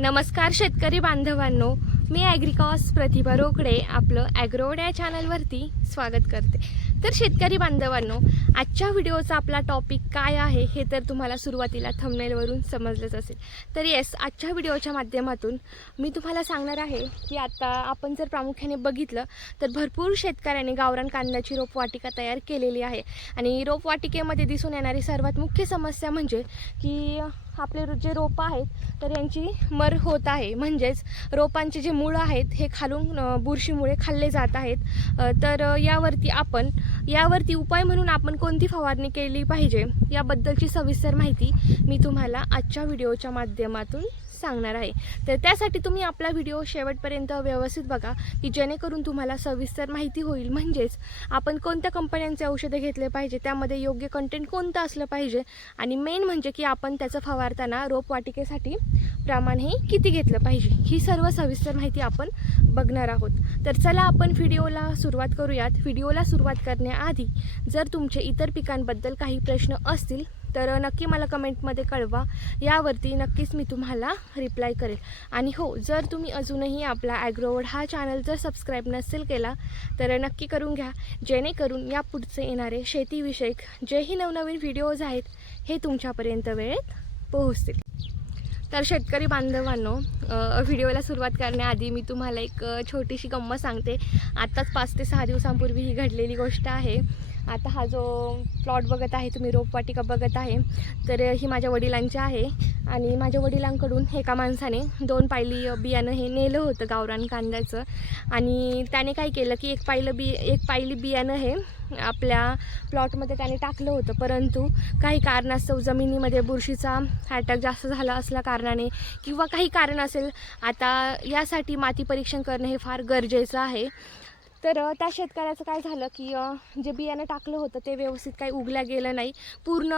नमस्कार शेतकरी बांधवांनो मी ॲग्रिकॉस प्रतिभा रोकडे आपलं ॲग्रोड या चॅनलवरती स्वागत करते. तर शेतकरी बांधवांनो आजच्या व्हिडिओचा आपला टॉपिक काय आहे हे तर तुम्हाला सुरुवातीला थंबनेलवरून समजलंच असेल. तर येस आजच्या व्हिडिओच्या माध्यमातून मी तुम्हाला सांगणार आहे की आता आपण जर प्रामुख्याने बघितलं तर भरपूर शेतकऱ्यांनी गावरान कांद्याची रोपवाटिका तयार केलेली आहे. आणि रोपवाटिकेमध्ये दिसून येणारी सर्वात मुख्य समस्या म्हणजे की आपले जे रोपं आहेत तर यांची मर होत आहे. म्हणजेच रोपांचे जे मुळं आहेत हे खालून बुरशीमुळे खाल्ले जात आहेत. तर यावरती आपण यावरती उपाय म्हणून आपण कोणती फवारणी केली पाहिजे याबद्दलची सविस्तर माहिती मी तुम्हाला आजच्या व्हिडिओच्या माध्यमातून सांगणार आहे. तर त्यासाठी तुम्ही आपला व्हिडिओ शेवटपर्यंत व्यवस्थित बघा की जेणेकरून तुम्हाला सविस्तर माहिती होईल. म्हणजेच आपण कोणत्या कंपन्यांचे औषधं घेतले पाहिजे त्यामध्ये योग्य कंटेंट कोणतं असलं पाहिजे? आणि मेन म्हणजे की आपण त्याचं फवारताना रोपवाटिकेसाठी प्रमाण हे किती घेतलं पाहिजे? ही सर्व सविस्तर माहिती आपण बघणार आहोत. तर चला आपण व्हिडिओला सुरुवात करूयात. व्हिडिओला सुरुवात करण्याआधी जर तुमचे इतर पिकांबद्दल काही प्रश्न असतील तर नक्की मला कमेंटमध्ये कळवा. यावरती नक्कीच मी तुम्हाला रिप्लाय करेल. आणि हो जर तुम्ही अजूनही आपला ॲग्रोवर्ड हा चॅनल जर सबस्क्राईब नसेल केला तर नक्की करून घ्या. जेणेकरून या पुढचे येणारे शेतीविषयक जेही नवनवीन व्हिडिओज आहेत हे तुमच्यापर्यंत वेळेत पोहोचतील. तर शेतकरी बांधवांनो व्हिडिओला सुरुवात करण्याआधी मी तुम्हाला एक छोटीशी गंमत सांगते. आत्ताच पाच ते सहा दिवसांपूर्वी ही घडलेली गोष्ट आहे. आता हा जो प्लॉट बघत आहे तुम्ही रोपवाटिका बघत आहे तर ही माझ्या वडिलांची आहे. आणि माझ्या वडिलांकडून एका माणसाने दोन पायली बियाणं हे नेलं होतं गावरान कांद्याचं. आणि त्याने काय केलं की एक पायलं बी एक पायली बियाणं हे आपल्या प्लॉटमध्ये त्याने टाकलं होतं. परंतु काही कारणास्तव जमिनीमध्ये बुरशीचा अटॅक जास्त झाला असल्या कारणाने किंवा काही कारण असेल आता यासाठी माती परीक्षण करणं हे फार गरजेचं आहे. तर त्या शेतकऱ्याचं काय झालं की जे बियाणं टाकलं होतं ते व्यवस्थित काही उगल्या गेलं नाही. पूर्ण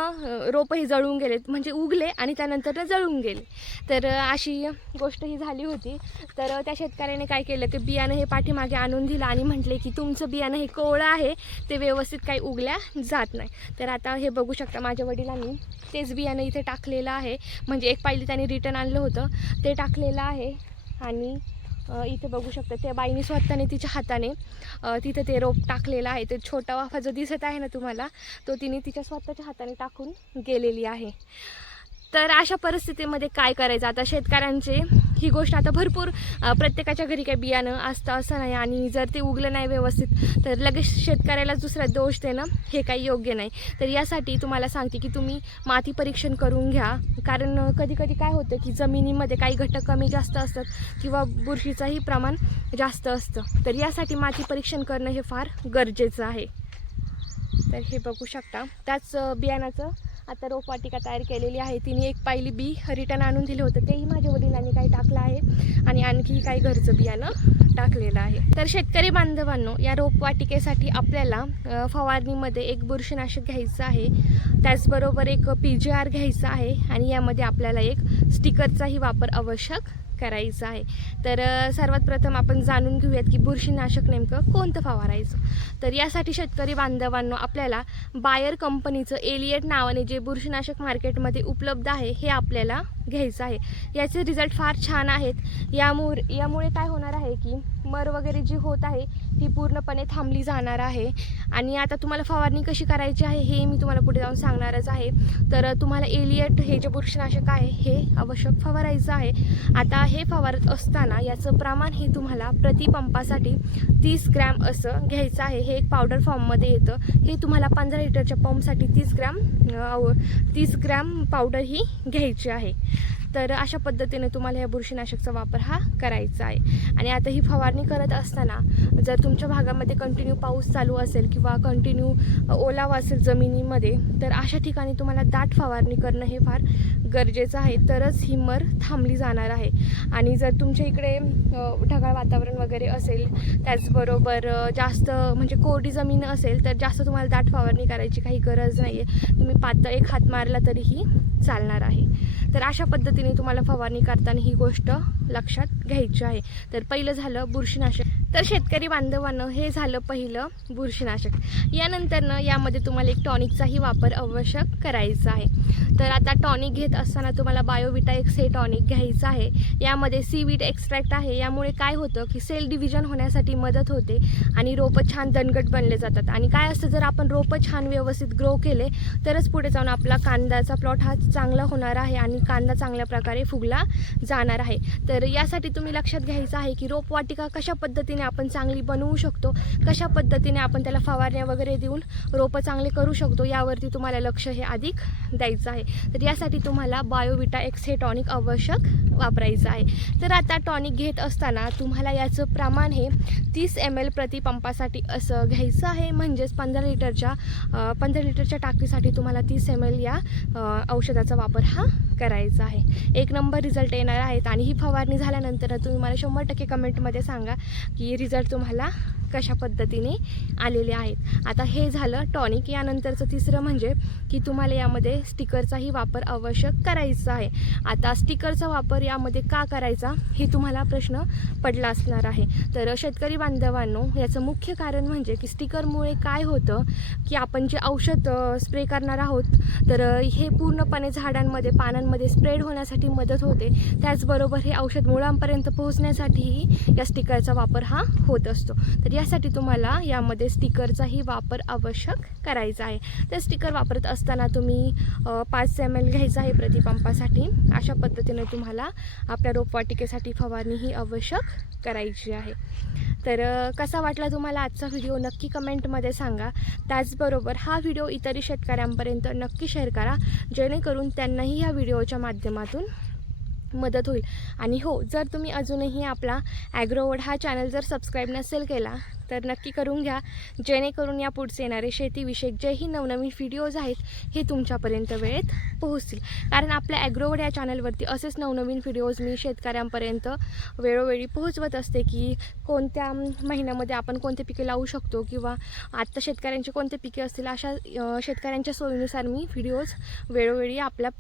रोपं हे जळून गेले. म्हणजे उगले आणि त्यानंतर जळून गेले. तर अशी गोष्ट ही झाली होती. तर त्या शेतकऱ्याने काय केलं की बियाणं हे पाठीमागे आणून दिलं आणि म्हटले की तुमचं बियाणं हे कोवळं आहे. ते व्यवस्थित काही उगल्या जात नाही. तर आता हे बघू शकता माझ्या वडिलांनी. तेच बियाणं इथे टाकलेलं आहे. म्हणजे एक पाहिली त्यांनी रिटर्न आणलं होतं. ते टाकलेलं आहे. आणि इथे बघू शकता त्या बाईने स्वतःने तिच्या हाताने तिथं ते रोप टाकलेलं आहे. ते छोटा वाफा जो दिसत आहे ना तुम्हाला तो तिने तिच्या स्वतःच्या हाताने टाकून गेलेली आहे. तर अशा परिस्थितीमध्ये काय करायचं? आता शेतकऱ्यांचे ही गोष्ट आता भरपूर प्रत्येकाच्या घरी काय बियाणं असतं असं नाही. आणि जर ते उगलं नाही व्यवस्थित तर लगेच शेतकऱ्याला दुसरा दोष देणं हे काही योग्य नाही. तर यासाठी तुम्हाला सांगते की तुम्ही माती परीक्षण करून घ्या. कारण कधी कधी काय होतं की जमिनीमध्ये काही घटक कमी जास्त असतात किंवा बुरशीचंही प्रमाण जास्त असतं. तर यासाठी माती परीक्षण करणं हे फार गरजेचं आहे. तर हे बघू शकता. त्याच बियाणाचं आता रोपवाटिका तयार केलेली आहे. तिने एक पायली बी रिटर्न आणून दिलं होतं. तेही माझ्या वडिलांनी काही टाकलं आहे आणि आणखी काही घरचं बियाणं टाकलेलं आहे. तर शेतकरी बांधवांनो या रोपवाटिकेसाठी आपल्याला फवारणीमध्ये एक बुरशीनाशक घ्यायचं आहे. त्याचबरोबर एक पी जी आर घ्यायचा आहे आणि यामध्ये आपल्याला एक स्टिकरचाही वापर आवश्यक करायचं आहे. तर सर्वात प्रथम आपण जाणून घेऊयात की बुरशीनाशक नेमकं कोणतं फवारायचं? तर यासाठी शेतकरी बांधवांनो आपल्याला बायर कंपनीचं एलिएट नावाने जे बुरशीनाशक मार्केटमध्ये उपलब्ध आहे हे आपल्याला घ्यायचं आहे. याचे रिझल्ट फार छान आहेत. यामुळे यामुळे काय होणार आहे की मर वगैरे जी होत आहे ती पूर्णपणे थांबली जाणार आहे. आणि आता तुम्हाला फवारणी कशी करायची आहे हे मी तुम्हाला पुढे जाऊन सांगणारच आहे. तर तुम्हाला एलियट हे जे बुरशीनाशक आहे हे आवश्यक फवारायचं आहे. आता हे फवारत असताना याचं प्रमाण हे तुम्हाला प्रतिपंपासाठी तीस ग्रॅम असं घ्यायचं आहे. हे एक पावडर फॉर्ममध्ये येतं. हे तुम्हाला पंधरा लिटरच्या पंपसाठी तीस ग्रॅम तीस ग्रॅम पावडर ही घ्यायची आहे. तर अशा पद्धतीने तुम्हाला या बुरशीनाशकचा वापर हा करायचा आहे. आणि आता ही फवारणी करत असताना जर तुमच्या भागामध्ये कंटिन्यू पाऊस चालू असेल किंवा कंटिन्यू ओलावा असेल जमिनीमध्ये तर अशा ठिकाणी तुम्हाला दाट फवारणी करणं हे फार गरजेचं आहे. तरच ही मर थांबली जाणार आहे. आणि जर तुमच्या इकडे ढगाळ वातावरण वगैरे असेल त्याचबरोबर जास्त म्हणजे कोरडी जमीन असेल तर जास्त तुम्हाला दाट फवारणी करायची काही गरज नाही आहे तुम्ही पातळ एक हात मारला तरीही चालणार आहे. तर अशा पद्धतीने तुम्हाला फवारणी करताना ही गोष्ट लक्षात घ्यायची आहे. तर पहिलं झालं बुरशीनाशक. तर शेतकरी बांधवानं हे झालं पहिलं बुरशीनाशक. यानंतरनं यामध्ये तुम्हाला एक टॉनिकचाही वापर आवश्यक करायचा आहे. तर आता टॉनिक घेत असताना तुम्हाला बायोविटा एक्स हे टॉनिक घ्यायचं आहे. यामध्ये सीवीट एक्स्ट्रॅक्ट आहे. यामुळे काय होतं की सेल डिव्हिजन होण्यासाठी मदत होते आणि रोपं छान दणकट बनले जातात. आणि काय असतं जर आपण रोपं छान व्यवस्थित ग्रो केले तरच पुढे जाऊन आपला कांद्याचा प्लॉट हा चांगला होणार आहे आणि कांदा चांगल्या प्रकारे फुगला जाणार आहे. तर यासाठी तुम्ही लक्षात घ्यायचं आहे की रोपवाटिका कशा पद्धतीने आपण चांगली बनवू शकतो कशा पद्धतीने आपण त्याला फवारण्या वगैरे देऊन रोपं चांगले करू शकतो यावरती तुम्हाला लक्ष हे अधिक द्यायचं आहे. तर यासाठी तुम्हाला बायोविटा एक्स हे टॉनिक आवश्यक वापरायचं आहे. तर आता टॉनिक घेत असताना तुम्हाला याचं प्रमाण हे तीस एम एल प्रतिपंपासाठी असं घ्यायचं आहे. म्हणजेच पंधरा लिटरच्या पंधरा लिटरच्या टाकीसाठी तुम्हाला तीस एम एल या औषधाचा वापर हा करायचं आहे. एक नंबर रिझल्ट येणार आहेत आणि ही फवारणी झाल्यानंतर तुम्ही मला शंभर टक्के कमेंटमध्ये सांगा की रिझल्ट तुम्हाला कशा पद्धतीने आलेले आहेत. आता हे झालं टॉनिक. यानंतरचं तिसरं म्हणजे की तुम्हाला यामध्ये स्टिकरचाही वापर आवश्यक करायचा आहे. आता स्टिकरचा वापर यामध्ये का करायचा हे तुम्हाला प्रश्न पडला असणार आहे. तर शेतकरी बांधवांनो याचं मुख्य कारण म्हणजे की स्टिकरमुळे काय होतं की आपण जे औषध स्प्रे करणार आहोत तर हे पूर्णपणे झाडांमध्ये पानांमध्ये स्प्रेड होण्यासाठी मदत होते. त्याचबरोबर हे औषध मुळांपर्यंत पोहोचण्यासाठीही या स्टिकरचा वापर हा होत असतो. तर या यासाठी तुम्हाला यामध्ये स्टिकरचाही वापर आवश्यक करायचा आहे. तर स्टिकर वापरत असताना तुम्ही पाच एम एल घ्यायचा आहे प्रतिपंपासाठी अशा पद्धतीने तुम्हाला आपल्या रोपवाटिकेसाठी फवारणी ही आवश्यक करायची आहे. तर कसा वाटला तुम्हाला आजचा व्हिडिओ नक्की कमेंटमध्ये सांगा. त्याचबरोबर हा व्हिडिओ इतरही शेतकऱ्यांपर्यंत नक्की शेअर करा. जेणेकरून त्यांनाही ह्या व्हिडिओच्या माध्यमातून मदत होईल. आणि हो जर तुम्ही अजूनही आपला ॲग्रोवड हा चॅनल जर सबस्क्राईब नसेल केला तर नक्की करून घ्या. जेणेकरून या पुढचे येणारे शेतीविषयक जेही नवनवीन व्हिडिओज आहेत हे तुमच्यापर्यंत वेळेत पोहोचतील. कारण आपल्या ॲग्रोवड या चॅनलवरती असेच नवनवीन व्हिडिओज मी शेतकऱ्यांपर्यंत वेळोवेळी पोहोचवत असते की कोणत्या महिन्यामध्ये आपण कोणते पिके लावू शकतो किंवा आत्ता शेतकऱ्यांचे कोणते पिके असतील अशा शेतकऱ्यांच्या सोयीनुसार मी व्हिडिओज वेळोवेळी आपल्या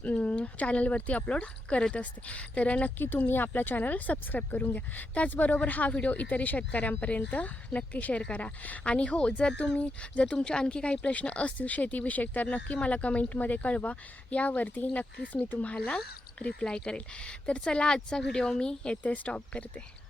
चॅनलवरती अपलोड करत असते. तर नक्की तुम्ही आपला चॅनल सबस्क्राईब करून घ्या. त्याचबरोबर हा व्हिडिओ इतरही शेतकऱ्यांपर्यंत नक्की शेअर करा. आणि हो जर तुम्ही जर तुमचे आणखी काही प्रश्न असतील शेतीविषयक तर नक्की मला कमेंटमध्ये कळवा. यावरती नक्कीच मी तुम्हाला रिप्लाय करेल. तर चला आजचा व्हिडिओ मी येथे स्टॉप करते.